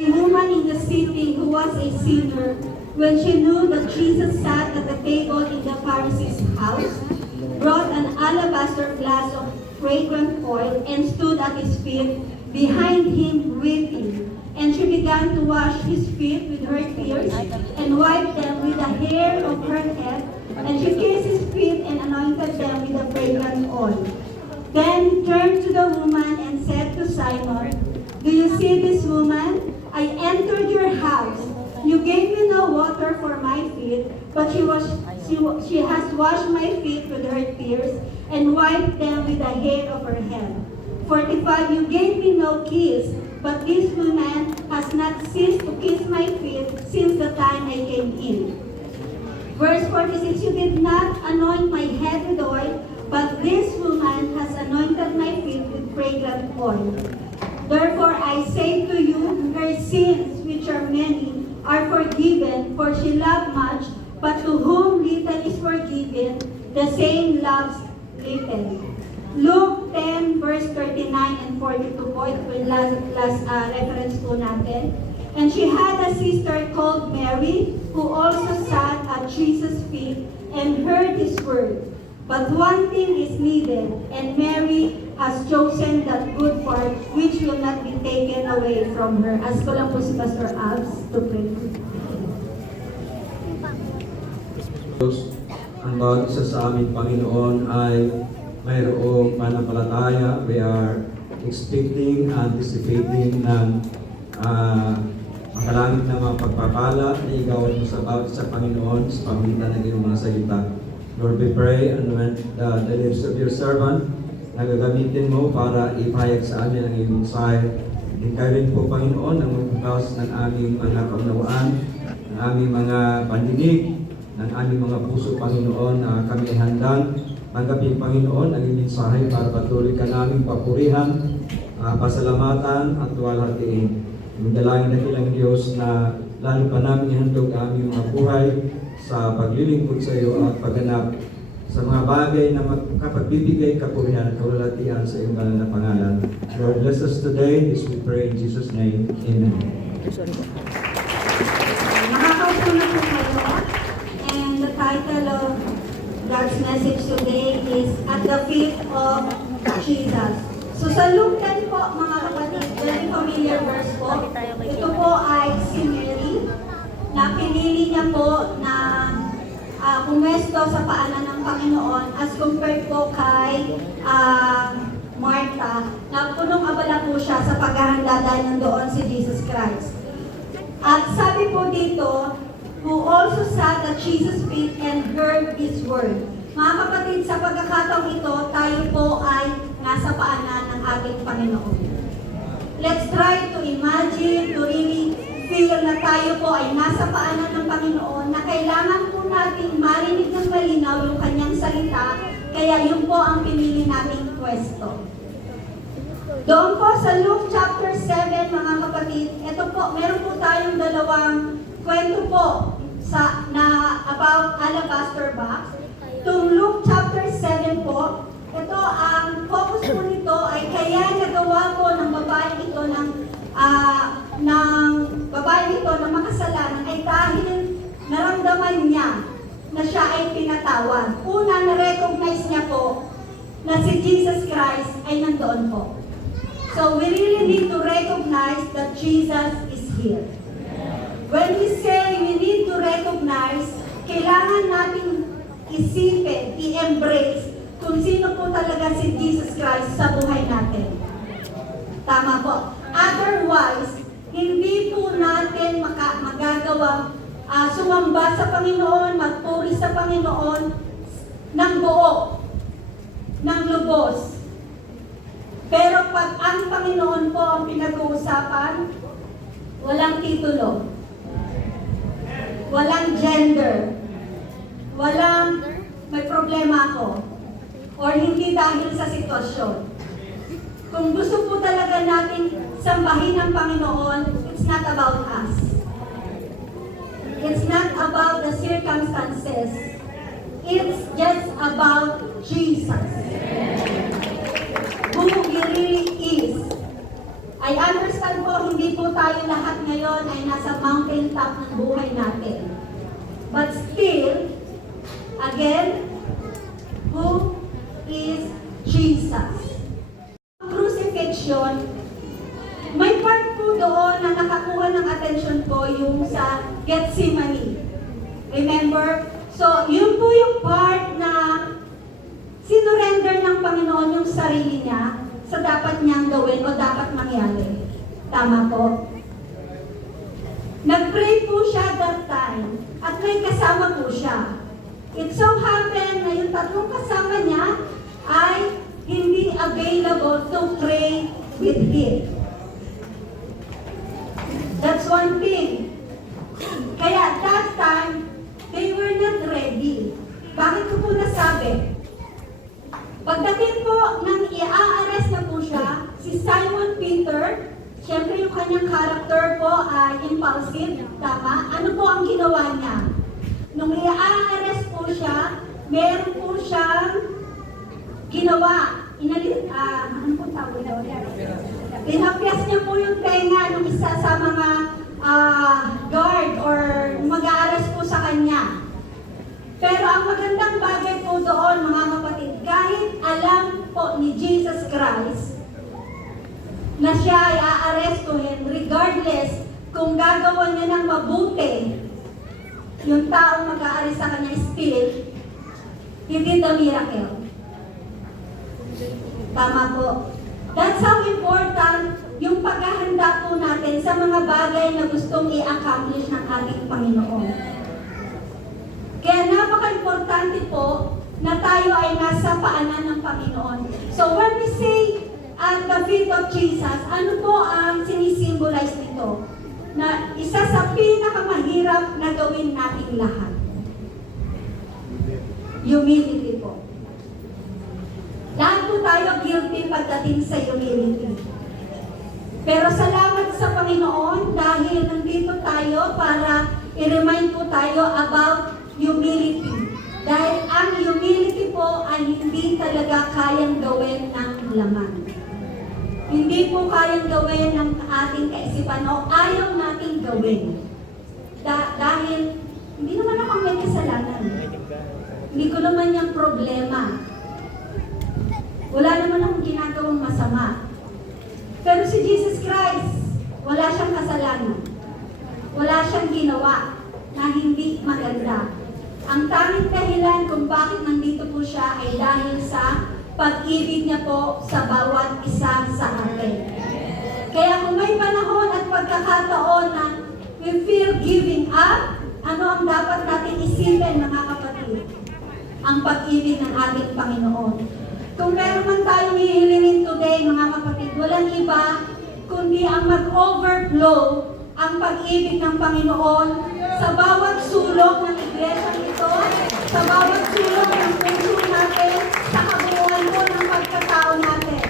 A woman in the city who was a sinner, when she knew that Jesus sat at the table in the Pharisee's house, brought an alabaster flask of fragrant oil and stood at his feet behind him weeping. And she began to wash his feet with her tears and wiped them with the hair of her head. And she kissed his feet and anointed them with the fragrant oil. Then turned to the woman and said to Simon, "Do you see this woman? I entered your house. You gave me no water for my feet, but she has washed my feet with her tears and wiped them with the hair of her head. 45, you gave me no kiss, but this woman has not ceased to kiss my feet since the time I came in." Verse 46, you did not anoint my head with oil, but this woman has anointed my feet with fragrant oil. Therefore I say to you, her sins, which are many, are forgiven, for she loved much, but to whom little is forgiven, the same loves little. Luke 10, verse 39 and 42 po, ito po yung last reference po natin. And she had a sister called Mary, who also sat at Jesus' feet and heard his word. But one thing is needed, and Mary has chosen that good part which will not be taken away from her. Ask ko lang po si Pastor Abs to pray. Ang bawat isa sa amin, Panginoon, ay mayroong pananampalataya. We are expecting, anticipating ng makalangit na mga pagpapala na igawad mo sa bawat isa, Panginoon, sa pamitan ng iyong mga salita. Lord, we pray and when the lips of your servant na gagamitin mo para ipahayag sa amin ang iyong mensahe. Ikaw rin po, Panginoon, ang magbukas ng aming mga kaunawaan, ng aming mga pandinig, ng aming mga puso, Panginoon, na kami handang tanggapin, Panginoon, ang iyong mensahe para patuloy ka naming papurihan, pasalamatan at tuwalhatiin. Dalangin na kilang Diyos na lalo pa namin ihandog ang aming mga buhay sa paglilingkod sa iyo at pagganap sa mga bagay na makapagbibigay kapurihan at kaulatian sa iyong banal na pangalan. Lord, bless us today. This we pray in Jesus' name. Amen. Makakaupo na po kayo. And the title of God's message today is At the Feet of Jesus. So sa Luke 10 po, mga kapatid, very familiar verse po. Ito po ay si Mary, na pinili niya po na pumesto sa paanan ng Panginoon as compared po kay Martha, na punong abala po siya sa paghahanda dahil nandoon si Jesus Christ. At sabi po dito, who also sat at Jesus' feet and heard His word. Mga kapatid, sa pagkakataong ito, tayo po ay nasa paanan ng ating Panginoon. Let's try to imagine, to really feel na tayo po ay nasa paanan ng Panginoon, na kailangan po natin marinig ng malinaw yung kanyang salita, kaya yun po ang pinili nating pwesto. Doon po sa Luke chapter 7, mga kapatid, ito po, meron po tayong dalawang kwento po na about alabaster box. Itong Luke chapter 7 po, ito ang focus po nito ay kaya nagawa po ng babae ito na makasalanan ay dahil naramdaman niya na siya ay pinatawad. Una, na-recognize niya po na si Jesus Christ ay nandoon po. So we really need to recognize that Jesus is here. When we say we need to recognize, kailangan natin isipin, i-embrace kung sino po talaga si Jesus Christ sa buhay natin. Tama po. Otherwise, hindi po natin magagawa sumamba sa Panginoon, magpuri sa Panginoon ng buo, ng lubos. Pero pag ang Panginoon po ang pinag-uusapan, walang titulo, walang gender, walang may problema ako, or hindi dahil sa sitwasyon. Kung gusto po talaga natin sambahin ng Panginoon, it's not about us. It's not about the circumstances. It's just about Jesus. Who He really is. I understand po, hindi po tayo lahat ngayon ngayon ay nasa mountain top ng buhay natin. But still, again, who is Jesus? Ang crucifixion, may part po doon na nakakuha ng attention ko yung sa Gethsemane. Remember? So, yun po yung part na sinurrender ng Panginoon yung sarili niya sa dapat niyang gawin o dapat mangyari. Tama po? Nag-pray po siya that time at may kasama po siya. It so happened na yung tatlong kasama niya ay hindi available to pray with him. That's one thing. Kaya that time, they were not ready. Bakit ko po nasabi? Pagdating po nang i-arrest na po siya, si Simon Peter, siyempre yung kanyang character po ay impulsive, tama? Ano po ang ginawa niya? Nung i-arrest po siya, meron po siyang ginawa. Ano po tawag doon? Tinapyas niya po yung tenga ng isa sa mga guard or mag-a-arrest po sa kanya. Pero ang magandang bagay po doon, mga kapatid, kahit alam po ni Jesus Christ na siya ay aarestuhin, regardless kung gagawa niya ng mabuti, yung taong mag-a-arrest sa kanya still, he did a miracle. Tama po. That's how important yung paghahanda po natin sa mga bagay na gustong i-accomplish ng ating Panginoon. Kaya napaka-importante po na tayo ay nasa paanan ng Panginoon. So when we say at the feet of Jesus, ano po ang sinisimbolize nito? Na isa sa pinakamahirap na gawin nating lahat. Humility po. Lahat po tayo guilty pagdating sa humility. Pero salamat sa Panginoon dahil nandito tayo para i-remind po tayo about humility. Dahil ang humility po ay hindi talaga kayang gawin ng laman. Hindi po kayang gawin ng ating kaisipan o ayaw nating gawin. Dahil hindi naman ako may kasalanan. Hindi ko naman yung problema. Wala naman akong ginagawang masama. Pero si Jesus Christ, wala siyang kasalanan. Wala siyang ginawa na hindi maganda. Ang tanging dahilan kung bakit nandito po siya ay dahil sa pag-ibig niya po sa bawat isa sa atin. Kaya kung may panahon at pagkakataon na we feel giving up, ano ang dapat natin isipin, mga kapatid? Ang pag-ibig ng ating Panginoon. Kung meron man tayong hihilingin today, mga kapatid, walang iba kundi ang mag-overflow ang pag-ibig ng Panginoon sa bawat sulok ng iglesia nito, sa bawat sulok ng puso natin, sa kabuuan po ng pagkatao natin.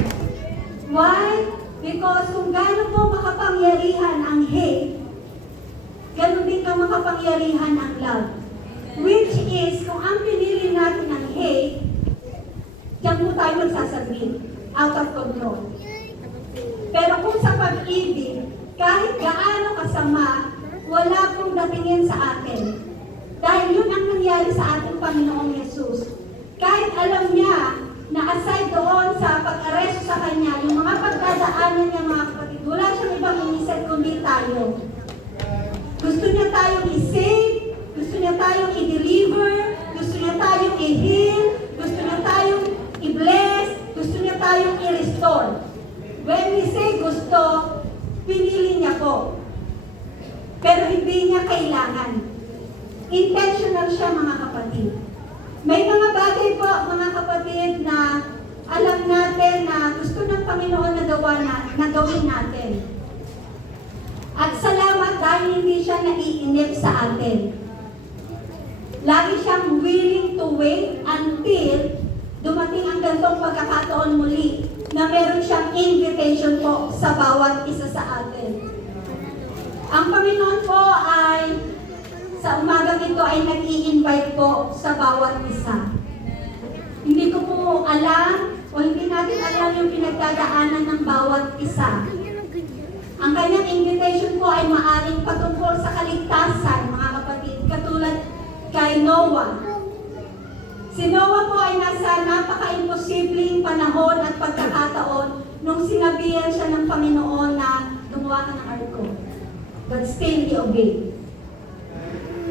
Why? Because kung gano'n po makapangyarihan ang hate, gano'n din ka makapangyarihan ang love. Which is, kung ang pinili natin ang hate, diyan po tayo magsasabit, out of control. Pero kung sa pag-ibig, kahit gaano kasama, wala pong datingin sa atin. Dahil yun ang nangyari sa ating Panginoong Yesus. Kahit alam niya na aside doon sa pag-aresto sa Kanya, yung mga pagdadaanan niya, mga kapatid, wala siyang ibang inisip kundi tayo. Gusto niya tayong i-save, gusto niya tayong i-deliver, gusto niya tayong i-heal, gusto niya tayong i-bless, gusto niya tayong i-restore. When we say gusto, pinili niya po. Pero hindi niya kailangan. Intentional siya, mga kapatid. May mga bagay po, mga kapatid, na alam natin na gusto ng Panginoon na gawin natin. At salamat dahil hindi siya naiinip sa atin. Lagi siyang willing to wait until dumating ang gantong pagkakataon muli na meron siyang invitation po sa bawat isa sa atin. Ang Panginoon po ay sa umagang ito ay nag-i-invite po sa bawat isa. Hindi ko po alam o hindi natin alam yung pinagdadaanan ng bawat isa. Ang kanyang invitation po ay maaaring Noah. Si Noah po ay nasa napaka-imposibleng panahon at pagkakataon nung sinabihan siya ng Panginoon na gumawa ka ng arko. But still, he obeyed.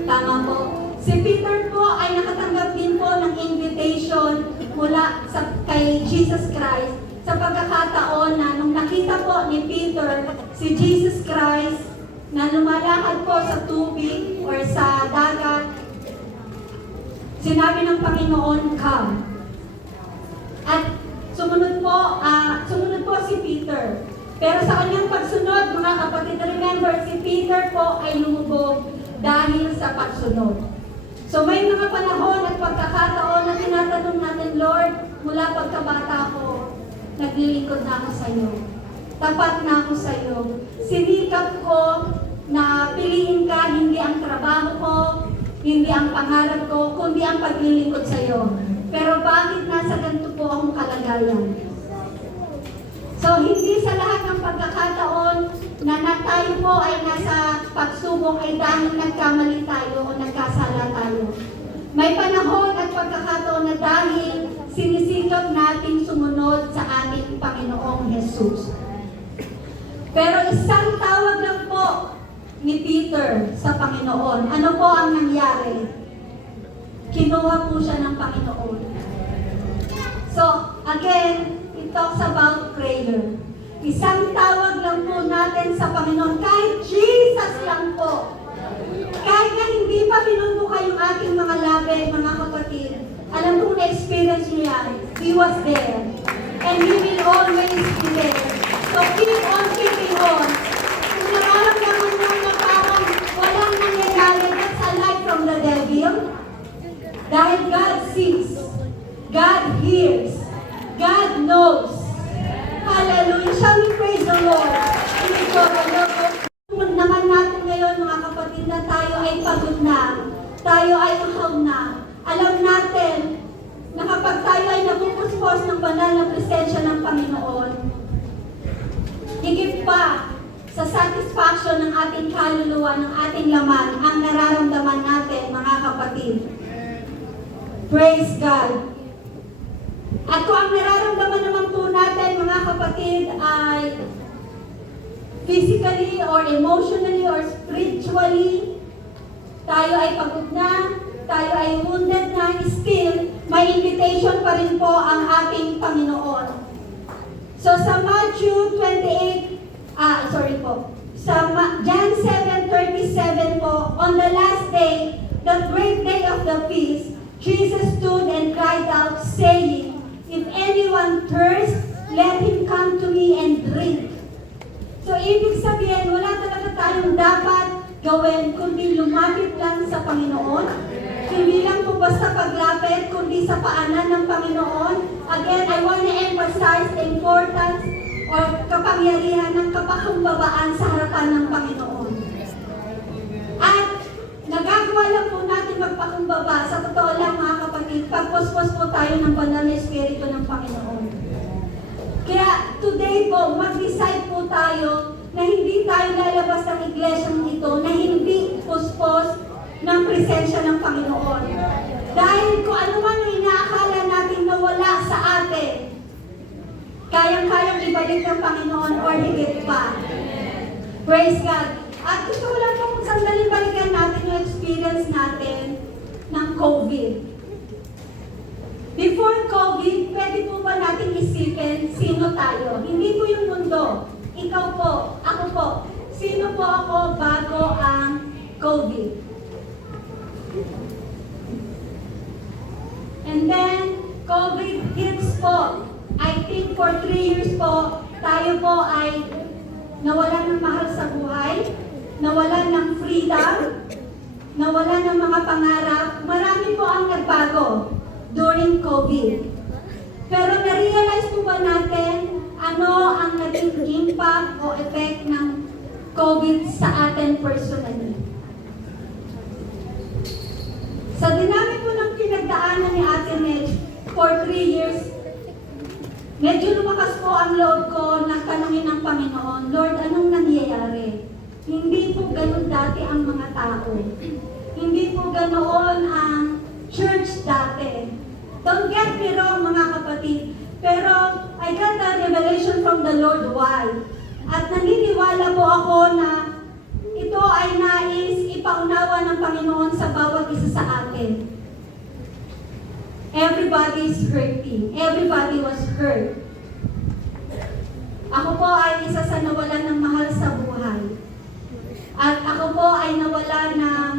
Tama po. Si Peter po ay nakatanggap din po ng invitation mula kay Jesus Christ sa pagkakataon na nung nakita po ni Peter si Jesus Christ na lumalakad po sa tubig or sa dagat, sinabi ng Panginoon, come. At sumunod po si Peter. Pero sa kanyang pagsunod, mga kapatid, remember, si Peter po ay lumubog dahil sa pagsunod. So may mga panahon at pagkakataon na tinatanong natin, Lord, mula pagkabata ko, naglilingkod na ako sa iyo. Tapat na ako sa iyo. Sinikap ko na piliin ka, hindi ang trabaho ko, hindi ang pangarap ko, kundi ang paglilingkod sa iyo. Pero bakit nasa ganito po akong kalagayan? So, hindi sa lahat ng pagkakataon na tayo po ay nasa pagsubok ay dahil nagkamali tayo o nagkasala tayo. May panahon at pagkakataon na dahil sinisikap natin sumunod sa ating Panginoong Jesus. Pero isang tawag lang po ni Peter sa Panginoon. Ano po ang nangyari? Kinuha po siya ng Panginoon. So, again, it talks about prayer. Isang tawag lang po natin sa Panginoon, kahit Jesus lang po. Kahit na hindi pa binubuka yung ating mga labi, mga kapatid, alam kong na-experience niyo yan. He was there. And He will always be there. So keep on keeping on. Kung nararamdaman mo na parang walang nangyayari, that's a lie from the devil. Dahil God sees, God hears, God knows. Hallelujah. Shall we praise the Lord? Naman natin ngayon, mga kapatid, na tayo ay pagod na. Tayo ay uhaw na. Alam natin na kapag tayo ay napupuspos ng banal na presensya ng Panginoon, higit pa sa satisfaction ng ating kaluluwa, ng ating laman, ang nararamdaman natin, mga kapatid. Praise God. At kung ang nararamdaman naman po natin, mga kapatid, ay physically or emotionally or spiritually, tayo ay pagod na, tayo ay wounded na, still, may invitation pa rin po ang ating Panginoon. So sa Matthew 28, sa John 7:37 po, on the last day, the great day of the feast, Jesus stood and cried out, saying, if anyone thirsts, let him come to me and drink. So, ibig sabihin, wala talaga tayong dapat gawin, kundi lumapit lang sa Panginoon. Hindi lang po basta paglapit, kundi sa paanan ng Panginoon. Again, I want to emphasize the importance or kapangyarihan ng kapakumbabaan sa harapan ng Panginoon. At nagagawa lang po natin magpakumbaba. Sa totoo lang, mga kapatid, pagpuspos po tayo ng banal na Espiritu ng Panginoon. Kaya today po, mag-decide po tayo na hindi tayo lalabas ng iglesyang ito na hindi puspos ng presensya ng Panginoon. Dahil kung ano man ang inaakala natin na wala sa atin, kayang-kayang ibalik ng Panginoon or higit pa. Praise God. At gusto ko lang po sandaling balikan natin yung experience natin ng COVID. Before COVID, pwede po ba natin isipin sino tayo? Hindi po yung mundo. Ikaw po, ako po. Sino po ako bago ang COVID? And then, COVID hits po. I think for 3 years po, tayo po ay nawalan ng mahal sa buhay, nawalan ng freedom, nawalan ng mga pangarap. Marami po ang nagbago during COVID. Pero na-realize po ba natin ano ang naging impact o effect ng COVID sa atin personally? Sa dinami po ng pinagdaanan ni Ate Ned for 3 years, medyo lumakas po ang loob ko na tanungin ng Panginoon, Lord, anong nangyayari? Hindi po ganun dati ang mga tao. Hindi po ganoon ang church dati. Don't get me wrong mga kapatid, pero I got a revelation from the Lord why. At naniniwala po ako na ito ay nais ipaunawa ng Panginoon sa bawat isa sa atin. Everybody is hurting. Everybody was hurt. Ako po ay isa sa nawalan ng mahal sa buhay. At ako po ay nawala ng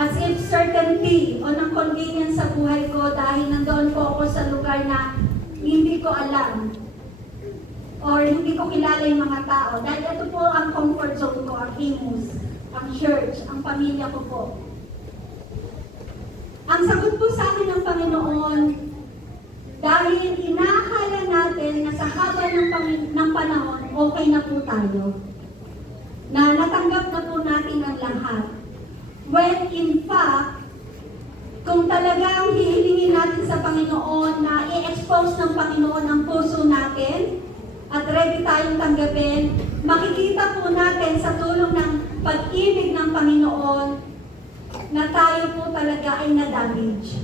as if certainty o ng convenience sa buhay ko dahil nandoon po ako sa lugar na hindi ko alam or hindi ko kilala yung mga tao. Dahil ito po ang comfort zone ko, ang imus, ang church, ang pamilya ko po. Ang sagot po sa akin ng Panginoon, dahil inaakala natin na sa haba ng panahon, okay na po tayo. Na natanggap na po natin ang lahat. When in fact, kung talagang hihilingin natin sa Panginoon na i-expose ng Panginoon ang puso natin at ready tayong tanggapin, makikita po natin sa tulong ng pag-ibig ng Panginoon na tayo po talaga ay na-damage.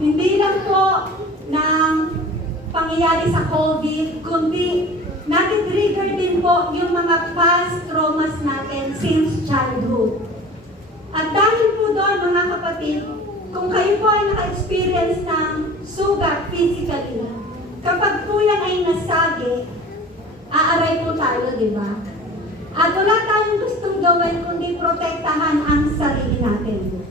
Hindi lang po ng pangyayari sa COVID, kundi nati-trigger din po yung mga past traumas natin since childhood. At dahil po doon mga kapatid, kung kayo po ay naka-experience ng sugat physically, kapag po yan ay nasagi, aaray po tayo, di ba? At wala tayong gustong gawin kundi protektahan ang sarili natin.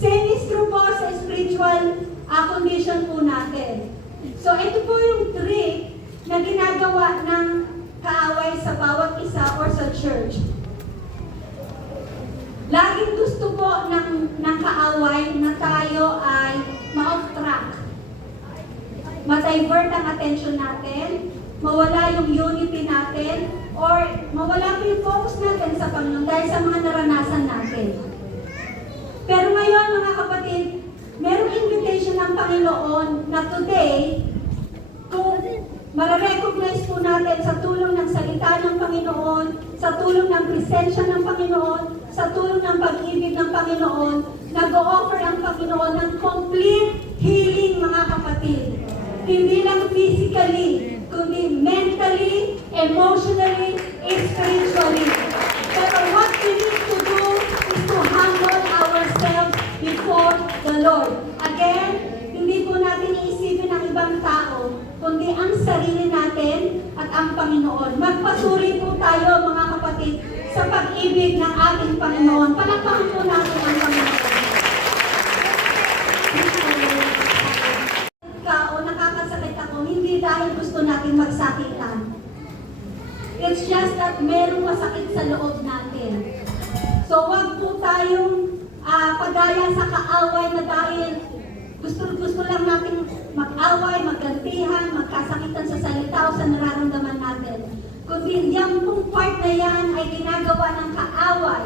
Same is true po sa spiritual condition po natin. So ito po yung trick na ginagawa ng kaaway sa bawat isa or sa church. Laging gusto po ng kaaway na tayo ay ma-off track. Ma-divert ang attention natin, mawala yung unity natin, or mawala po yung focus natin sa Panginoon dahil sa mga naranasan natin. Pero ngayon mga kapatid, merong invitation ng Panginoon na today, kung mararecognize po natin sa tulong ng salita ng Panginoon, sa tulong ng presensya ng Panginoon, sa tulong ng pag-ibig ng Panginoon, nag-o-offer ang Panginoon ng complete healing mga kapatid. Hindi lang physically, kundi mentally, emotionally, spiritually. Pero what we need to do is to humble ourselves before the Lord. Again, hindi po natin iisipin ang ibang tao, kundi ang sarili natin at ang Panginoon. Magpasuri po tayo mga kapatid sa pag-ibig ng ating Panginoon. Palakpakan po natin ang Panginoon. O nakakasakit ako, hindi dahil gusto natin magsakitan. It's just that merong masakit sa loob natin. So wag po tayong pagaya sa kaaway na dahil gusto lang natin mag-away, maggantihan, magkasakitan sa salita o sa nararamdaman natin. Kundi yung pong part na yan ay ginagawa ng kaaway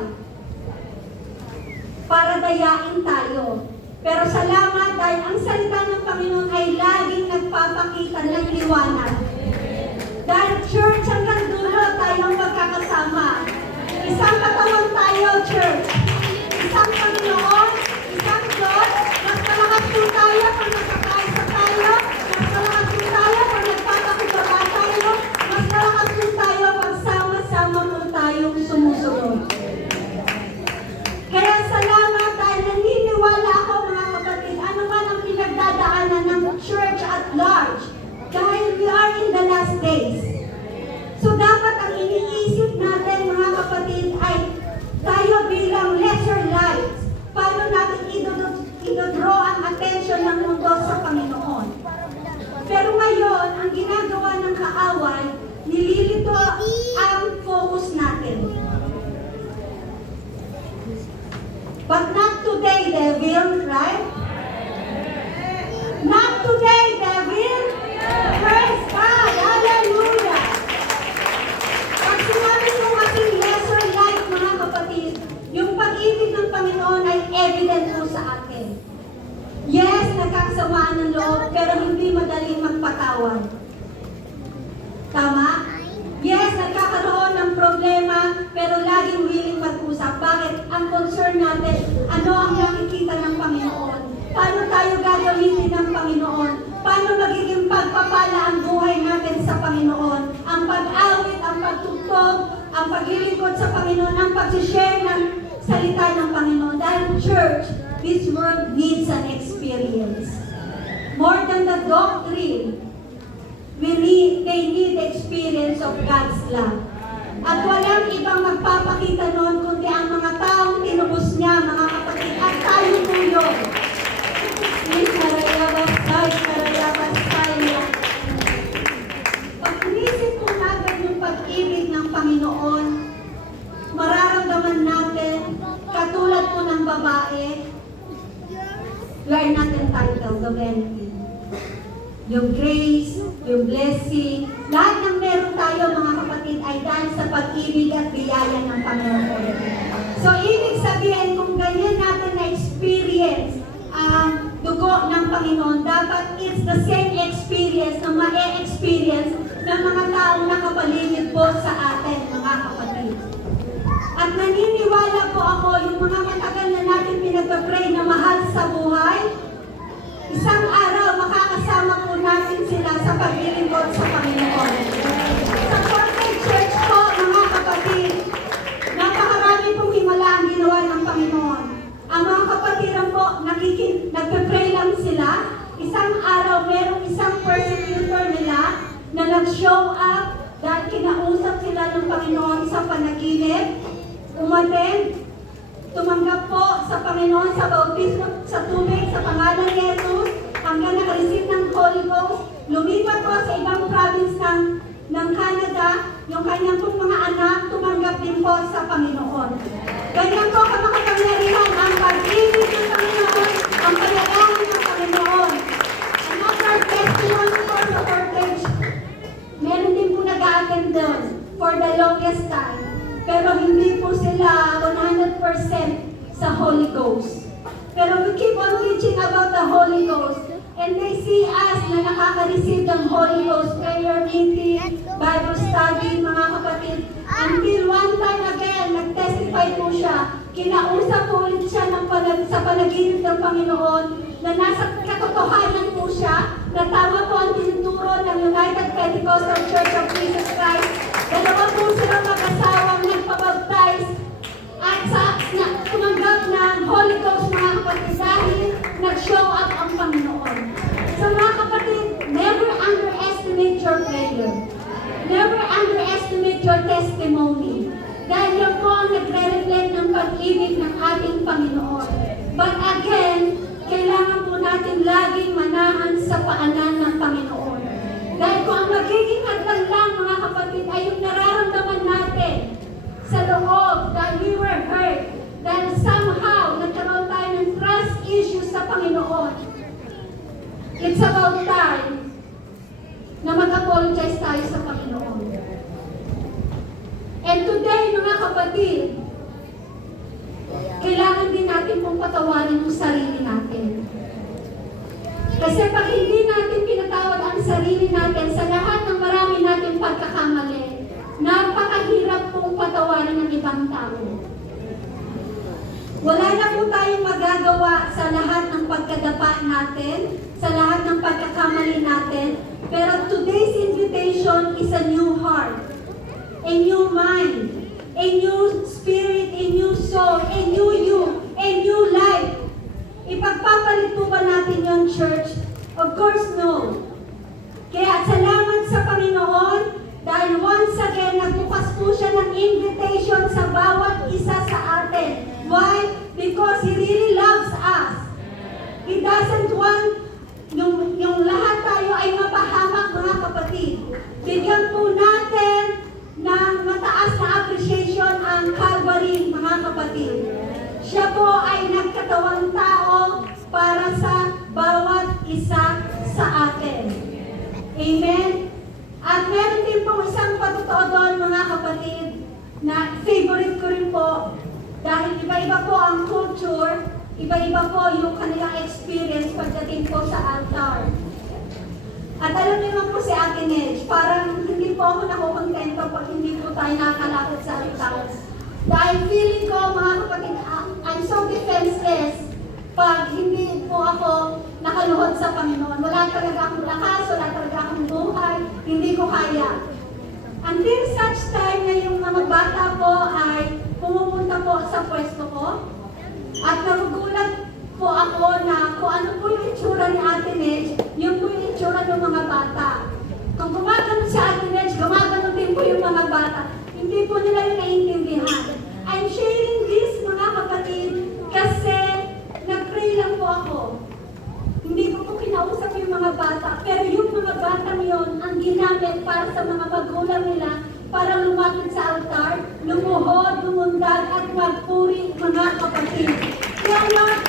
para dayain tayo. Pero salamat dahil ang salita ng Panginoon ay laging nagpapakita ng liwanag. Dahil church hanggang dulo tayong magkakasama. Isang katawan tayo, church. Isang Panginoon, isang Diyos. Mas malakas po tayo pag nagkakaisa tayo. Mas malakas po tayo pag nagpapakibaba tayo. Mas malakas po tayo pag sama-sama po tayong sumusunod. Kaya salamat dahil naniniwala ako mga kapatid, ano man ang pinagdadaanan ng church at large. Dahil we are in the last days. So dapat ang iniisip natin mga kapatid ay tayo bilang lesser lights. Paano natin idodraw ang attention ng mundo sa Panginoon. Pero ngayon, ang ginagawa ng kaaway, nililito ang focus natin. But not today, devil, right? Not today, devil. Praise God. Hallelujah. Pag sinabi ko ating lesser light, mga kapatid, yung pag-ibig ng Panginoon ay evident po sa atin. Yes, nagkakasamaan ng loob, pero hindi madaling magpatawad. Tama? Yes, nagkakaroon ng problema, pero laging willing mag-usap. Bakit? Ang mapapala ang buhay natin sa Panginoon. Ang pag-awit, ang pagtugtog, ang paglilingkod sa Panginoon, ang pag-share ng salita ng Panginoon. Dahil church, this world needs an experience. More than the doctrine, they need the experience of God's love. At walang ibang magpapakita noon kundi ang mga taong tinubos niya, mga kapatid, at tayo po yun. Please, marayabastay. Pag inisip po natin yung pag-ibig ng Panginoon, mararamdaman natin, katulad po ng babae, we are not entitled of anything. Yung grace, yung blessing, lahat ng meron tayo mga kapatid ay dahil sa pag-ibig at biyaya ng Panginoon. So, ibig sabihin, kung ganyan natin na-experience ang dugo ng Panginoon, dapat it's the same experience na ma-experience ng mga taong nakapaligid po sa atin, mga kapatid. At naniniwala po ako, yung mga matagal na natin pinag-pray na mahal sa buhay, isang araw makakasama po natin sila sa paglilingkod sa Panginoon. Sa Corporate Church po, mga kapatid, napakarami pong himala ang ginawa ng Panginoon. Ang mga kapatiran po, nagpe-pray lang sila. Isang araw, merong isang persecutor nila na nag-show up dahil kinausap sila ng Panginoon sa panaginip. Umattend, tumanggap po sa Panginoon sa bautismo sa tubig sa pangalan ni Jesus hanggang nakareceive ng Holy Ghost. Lumipat po sa ibang province ng Canada, yung kanyang pong mga anak tumanggap din po sa Panginoon. Ganyan po kamakapangyarihan ang pag-ibig ng Panginoon, ang palayanan ng Panginoon. Another testimony po sa Portage, meron din po nag-a-attend doon for the longest time. Pero hindi po sila 100% sa Holy Ghost. Pero we keep on teaching about the Holy Ghost. And they see us na nakaka-receive ng Holy Ghost, prayer meeting, Bible study, mga kapatid. Until one time again, nag-testify po siya. Kinausap po ulit siya sa panaginip ng Panginoon na nasa katotohanan po siya, na tama po ang tinuturo ng United Pentecostal Church of Jesus Christ. Dalawa po silang mag-asawang nagpabaptize at tumanggap ng Holy Ghost, mga kapatid, dahil nag-show up ang Panginoon. So mga kapatid, never underestimate your prayer. Never underestimate your testimony. Dahil yan po ang nagre-reflect ng pag-ibig ng ating Panginoon. But again, kailangan po natin laging manahan sa paanan ng Panginoon. Dahil kung ang magiging hadlang lang, mga kapatid, ay yung nararamdaman natin sa loob, dahil we were hurt, dahil somehow nagkaroon tayo ng trust issues sa Panginoon. It's about time na mag-apologize tayo sa Panginoon. And today, mga kapatid, kailangan din natin pong patawarin yung sarili natin. Kasi pag hindi natin pinatawad ang sarili natin sa lahat ng marami natin pagkakamali, napakahirap pong patawarin ng ibang tao. Wala na po tayong magagawa sa lahat ng pagkadapa natin, sa lahat ng pagkakamali natin, pero today's invitation is a new heart, a new mind, a new spirit, a new soul, a new you, a new life. Ipagpapalit po ba natin yung church? Of course, no. Kaya salamat sa Panginoon dahil once again, nagbukas po siya ng invitation sa bawat isa sa atin. Why? Because He really loves us. He doesn't want yung lahat tayo ay mapahamak, mga kapatid. Bigyan po natin ng mataas na appreciation ang Calvary, mga kapatid. Siya po ay nagkatawang tao para sa bawat isa sa atin. Amen? At meron din pong isang patotoo doon, mga kapatid, na favorite ko rin po. Dahil iba-iba po ang culture, iba-iba po yung kanilang experience pagdating po sa altar. At alam niyo naman po si Ate Nedge, parang hindi po ako nakukontento pag hindi po tayo nakakalapit sa altar. Dahil feeling ko, mga kapatid, I'm so defenseless pag hindi hindi po ako nakaluhod sa Panginoon. Wala talaga akong lakas, wala talaga akong buhay, hindi ko kaya. Until such time na yung mga bata ko ay pumupunta po sa pwesto ko at nagugulat po ako na kung ano po yung itsura ni Ate Ned, yun po yung itsura ng mga bata. Kung gumagano si Ate Ned, gumagano din po yung mga bata. Hindi po nila yung naiintindihan. I'm sharing this, mga kapatid, kasi nag-pray lang po ako. Hindi ko po kinausap yung mga bata, pero yung mga bata yun ang ginamit para sa mga magulang nila para lumapit sa altar, lumuhod, lumundag at magpuri, mga kapatid. Kaya lahat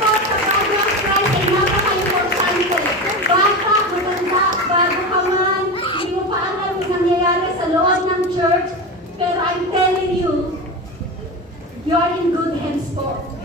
po sa body of Christ ay napaka-importante. Bata, maganda, bago ka man, hindi mo pa alam yung nangyayari sa loob ng church, pero I'm telling you, you are in good hands po.